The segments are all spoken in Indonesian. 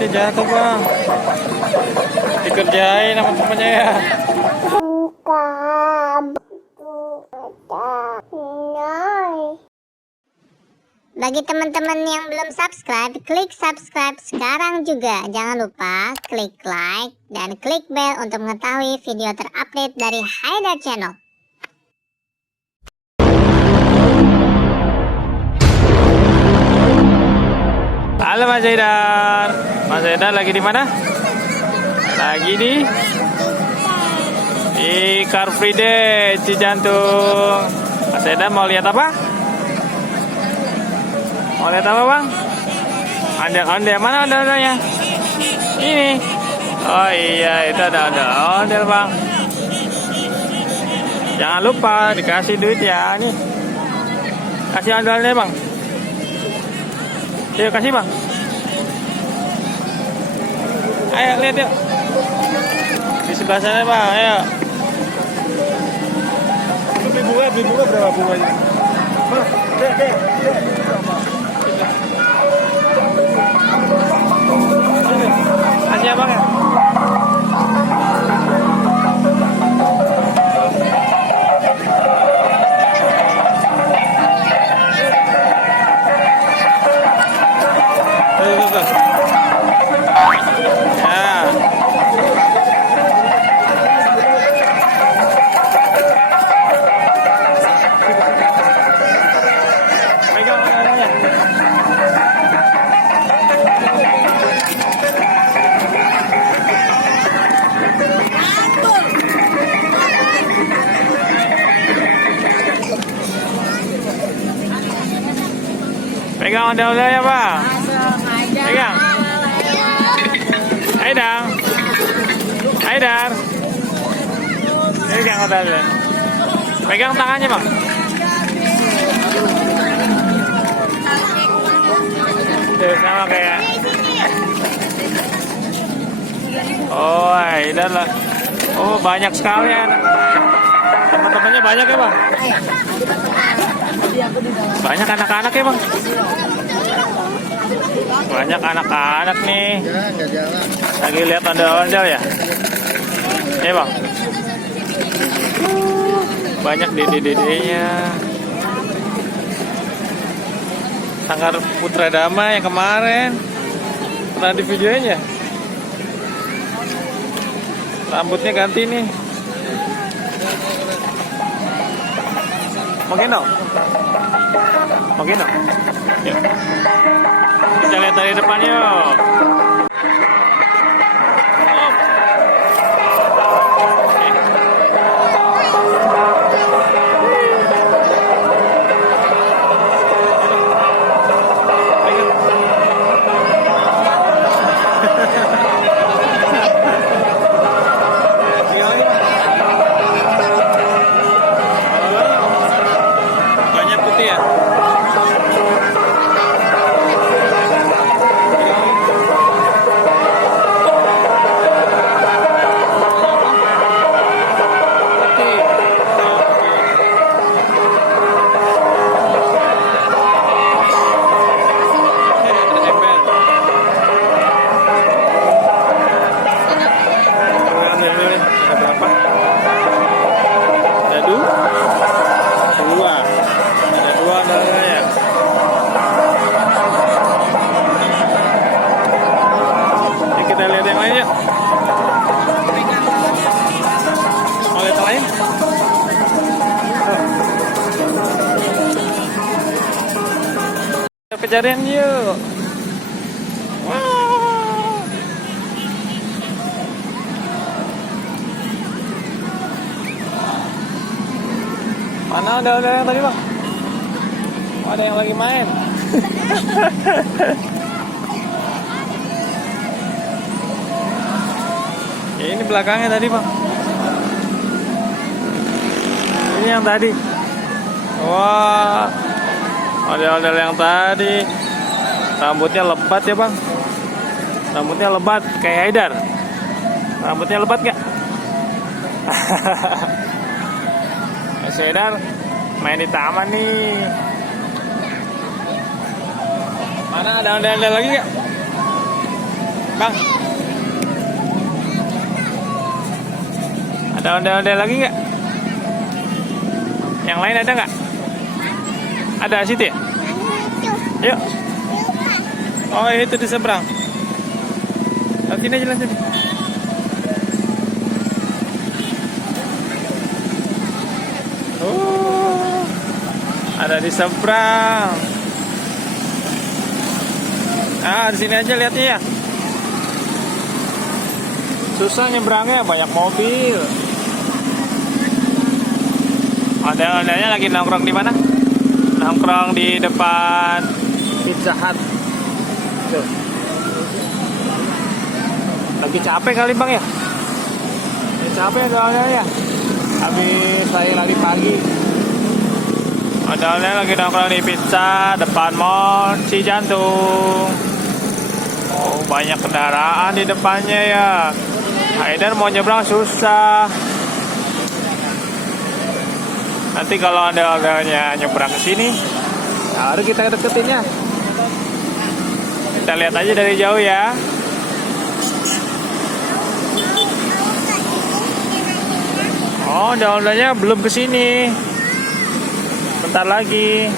Hati-hati jatuh bang. Dikerjain sama temennya ya. Bagi teman-teman yang belum subscribe, klik subscribe sekarang juga. Jangan lupa klik like dan klik bell untuk mengetahui video terupdate dari Haidar Channel. Halo Mas Haidar. Mas Haidar lagi di mana? Lagi di Car Free Day Cijantung. Mas Haidar mau lihat apa? Mau lihat apa bang? Ondel-ondel, mana ondel-ondelnya? Ini. Oh iya, itu ada ondel-ondel bang. Jangan lupa dikasih duit ya. Nih, kasih ondel-ondelnya bang. Ayo kasih bang. Ayo lihat yuk. Di sebelah sana bang, ayo. Beli bunga berapa bunganya? Mas, dek. Kasih ya bang ya. Pegang ondel-ondelnya bang. Pegang. Haidar. Pegang ondel-ondelnya. Pegang tangannya bang. Tuh sama kayak. Oh Haidar lah. Oh banyak sekali ya. Teman-temannya banyak ya bang. Banyak anak-anak ya bang. Banyak anak-anak nih. Lagi lihat ondel-ondel ya. Ya bang. Banyak dede-dedenya. Sanggar Putra Dama yang kemarin pernah di videonya. Rambutnya ganti nih. Mau gendong? Yuk. Kita lihat dari depan yuk. Banyak putih ya. Kita lihat yang lainnya. Mau lihat yang lain? Pencarian yuk. Wow. Mana ada yang tadi bang? Oh, ada yang lagi main. Ini belakangnya tadi bang. Ini yang tadi. Wah, ondel-ondel yang tadi. Rambutnya lebat ya bang. Rambutnya lebat kayak Haidar. Rambutnya lebat gak? Mas Haidar main di taman nih. Mana ada ondel-ondel lagi gak? Bang. Ada ondel-ondel lagi nggak? Yang lain ada nggak? Ada situ ya? Yuk. Oh itu di seberang. Sini aja sini. Oh, ada di seberang. Ah, di sini aja lihatnya ya. Susah nyebrangnya, banyak mobil. Ondel-ondelnya lagi nongkrong di mana? Nongkrong di depan Pizza Hut. Tuh. Lagi capek kali bang ya? Lagi capek ondel-ondelnya. Habis saya lari pagi. Ondel-ondel lagi nongkrong di pizza depan mall Cijantung. Oh banyak kendaraan di depannya ya. Haidar mau nyebrang susah. Nanti kalau ondel-ondelnya nyebrang ke sini, baru kita deketin ya. Kita lihat aja dari jauh ya. Oh, ondel-ondelnya belum ke sini. Bentar lagi.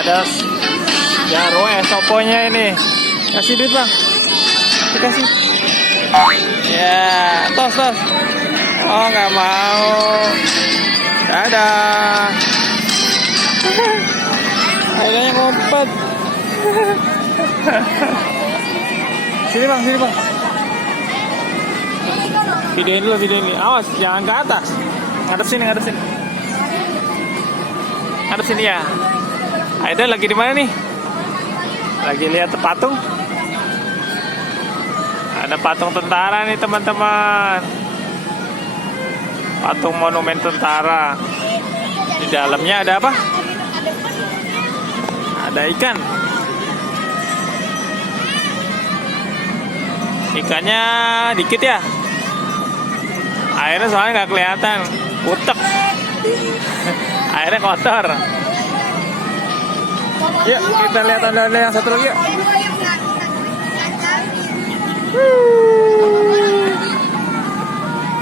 Ada Jarwo soponya ini. Kasih duit bang. Dikasih. Ya, tos. Oh nggak mau. Dadah. Akhirnya ngumpet. Sini bang. Videoin dulu. Awas, jangan ke atas. Ngadep sini. Ngadep sini ya. Aida lagi di mana nih? Lagi lihat patung. Ada patung tentara nih teman-teman. Patung monumen tentara. Di dalamnya ada apa? Ada ikan. Ikannya dikit ya. Airnya soalnya nggak kelihatan. Utek. Airnya kotor. Yuk kita lihat ondel-ondel yang satu lagi yuk.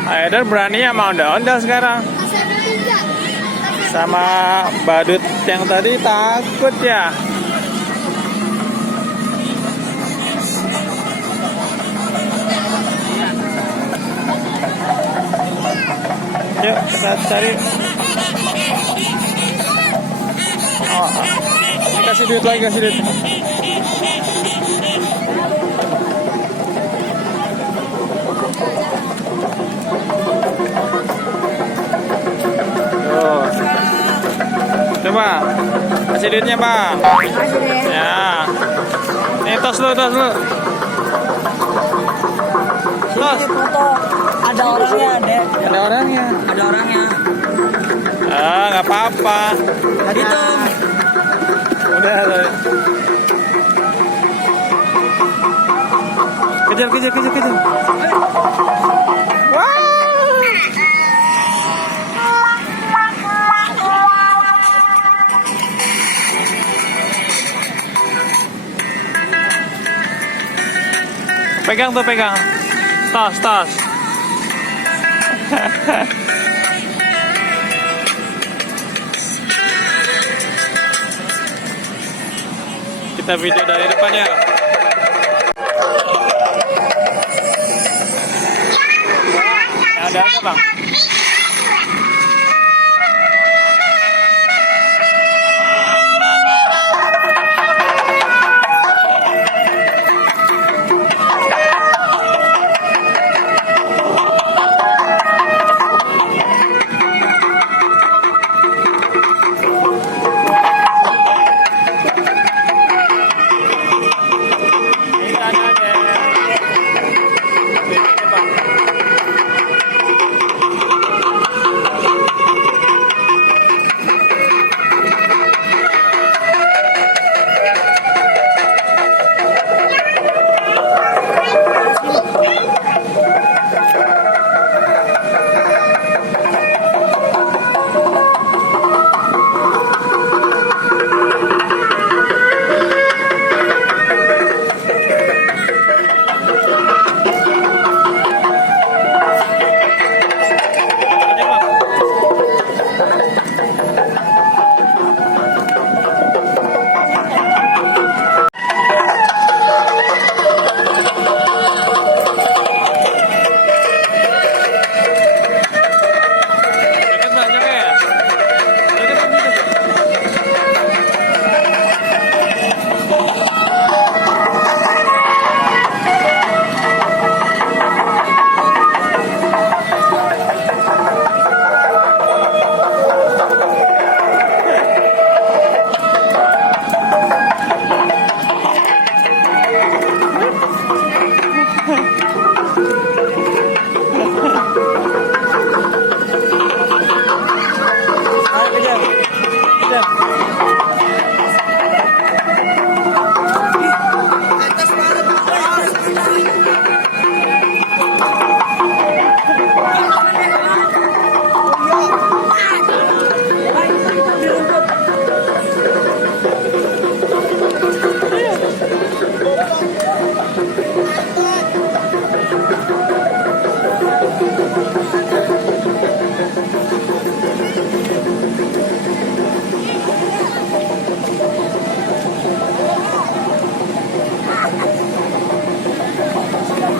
Aida berani sama ondel-ondel sekarang. Sama badut yang tadi takut ya. Yuk kita cari. Oh, kasih duit lagi. Tuh. Coba kasih duitnya bang. Ya. Ini tos lu. Tos. Ada orangnya, Dek. Ada orangnya. Ah, nggak apa-apa. Tadi tuh. Udah. Kejar. Pegang. Tos. Kita video dari depannya. Ada apa bang?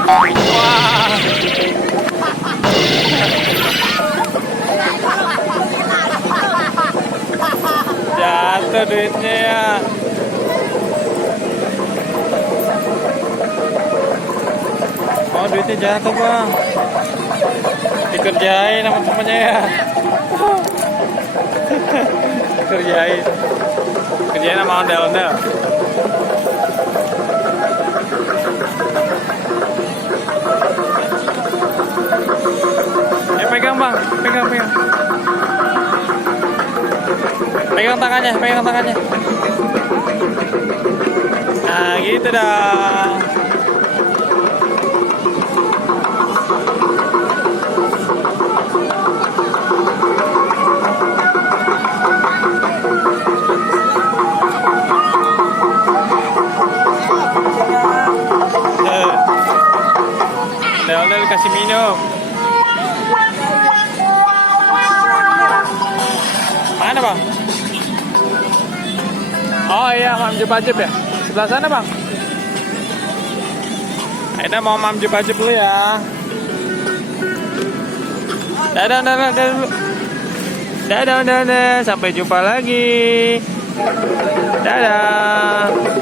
Wah. Jatuh duitnya ya. Oh, duitnya jatuh bang. Dikerjain sama temennya ya. Dikerjain. Kerjain sama ondel-ondel. Pegang bang, pegang. Pegang tangannya. Nah, gitu dah. Udah kasih minum. Mana bang? Oh iya, Mam Jeb-Jeb ya. Sebelah sana bang. Aida mau Mam Jeb-Jeb dulu ya. Dadah dulu. Dadah. Sampai jumpa lagi. Dadah.